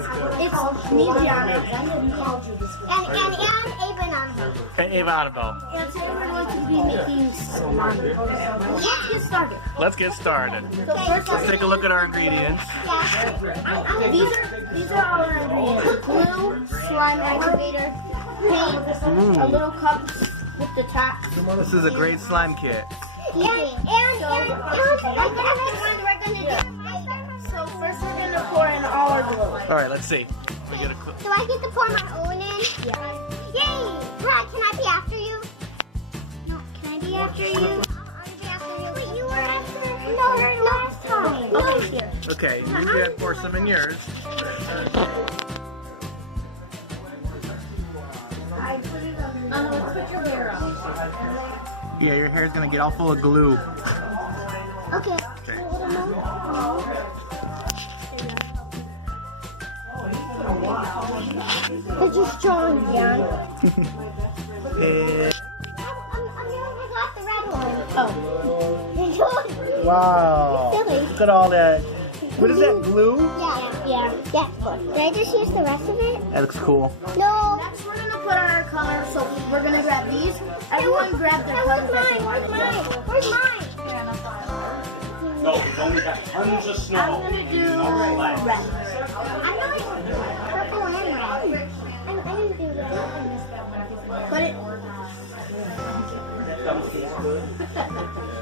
It's me, Gianna. And Ava and Annabelle. And Ava Annabelle. And today we're going to be making salami. Let's get started. Let's get started. So first, Let's take a look at our ingredients. These are all our ingredients. Glue, slime activator, paint, a little cup with the top. This is a great slime kit. So first we're gonna pour in all our glue. All right, let's see. We get a Do I get to pour my own in? Yeah. Yay! Brad, can I be after you? No, can I be after you? I want to be after you. Wait, you were after? No, last time. Okay, here. Okay, you get pour some in yours. Let's put your hair up. Yeah, your hair's gonna get all full of glue. Okay. Okay. It's just strong, Jan. Eh, I got the red one. Oh. wow. Silly. Look at all that. What is that, glue? Yeah. Did I just use the rest of it? That looks cool. No. Next, we're gonna put our color. So we're gonna grab these. Everyone grab their color. Where's mine? No, we've only got tons of snow. I'm gonna do red. I know purple and red. I'm gonna do red. Put it.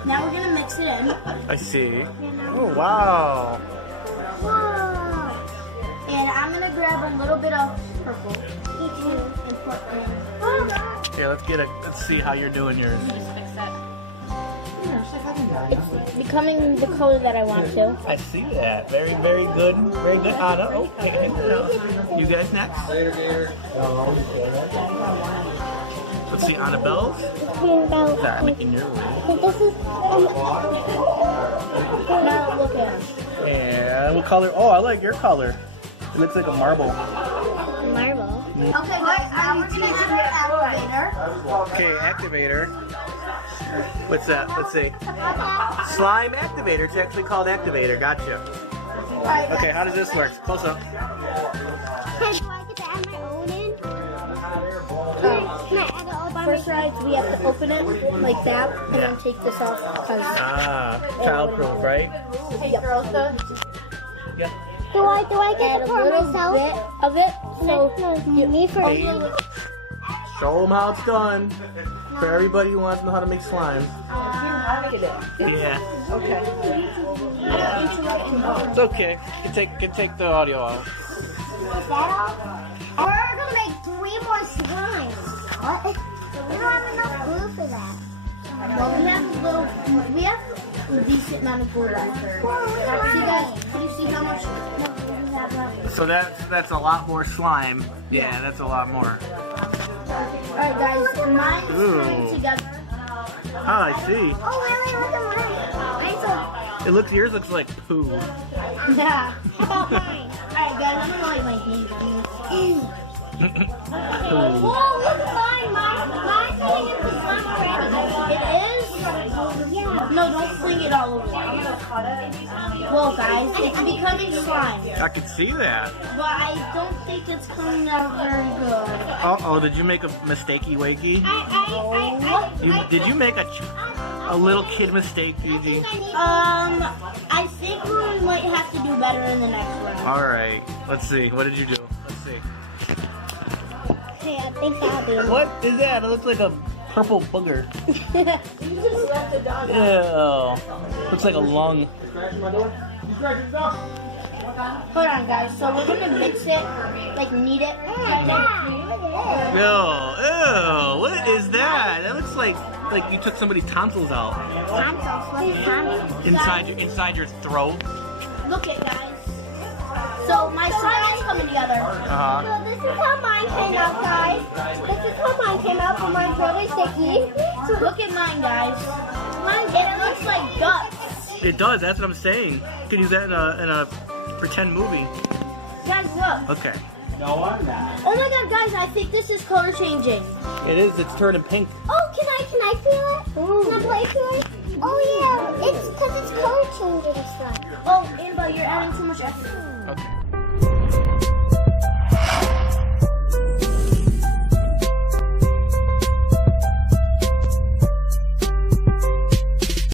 Now we're gonna mix it in. I see. Oh, wow. Whoa. And I'm gonna grab a little bit of purple. Me too. And put in. Oh, Here, let's see how you're doing yours. it's becoming the color that I want to. I see that. Very, very good. Very good, Anna. Oh, hey, you guys next. Later, dear. Let's see, Annabelle's. Sorry, I'm making your way. This is. Now look at it. And what color? Oh, I like your color. It looks like a marble. Marble. Okay, guys, now we're gonna do our activator. Okay, activator. What's that? Let's see. Slime activator. It's actually called activator. Gotcha. Okay, how does this work? Close up. Do I get to add my own in? Can I add it all by First sides, we have to open it like that, and then take this off because. Ah, childproof, right? Yeah. Do I get to pour myself? Bit of it. So me first. Show them how it's done. For everybody who wants to know how to make slime. Yeah. Okay. It's okay. You can take the audio out. Is that all? We're gonna make 3 more slimes. What? We don't have enough glue for that. Well, we have a decent amount of glue left. See guys, can you see how much we have left? So that's a lot more slime. Yeah, that's a lot more. Alright guys, mine is Ooh. coming together. Oh, I see. Oh, wait, look at mine. Mine's Yours looks like poo. yeah. How about mine? Alright guys, I'm gonna light my hand on this. Whoa, look at mine. Mine's getting into slime already. It is? Yeah. No, don't fling it all over. Well guys, it's becoming slime. I can see that. But I don't think it's coming out very good. Uh-oh, did you make a mistakey wakey? Did you make a little kid mistake, Gigi? I think we might have to do better in the next round. Alright, let's see. What did you do? Let's see. Hey, I think that'll be. What is that? It looks like a purple booger. You just left it down. Ew. Looks like a lung. Hold on, guys. So we're gonna mix it, like knead it. Ew, ew, what is that? That looks like you took somebody's tonsils out. Inside your throat. Look it, guys. So my slime is coming together. Uh-huh. So this is how mine came out, guys. This is how mine came out, but mine's really sticky. So look at mine, guys. It looks like guts. It does, that's what I'm saying. You can use that in a pretend movie. Guys, look. Okay. No, I'm not. Oh my god, guys, I think this is color changing. It is, it's turning pink. Oh, can I feel it? Ooh. Can I play to it? Oh yeah, it's because it's color changing stuff. Oh, Annabelle, you're adding too much effort. Okay.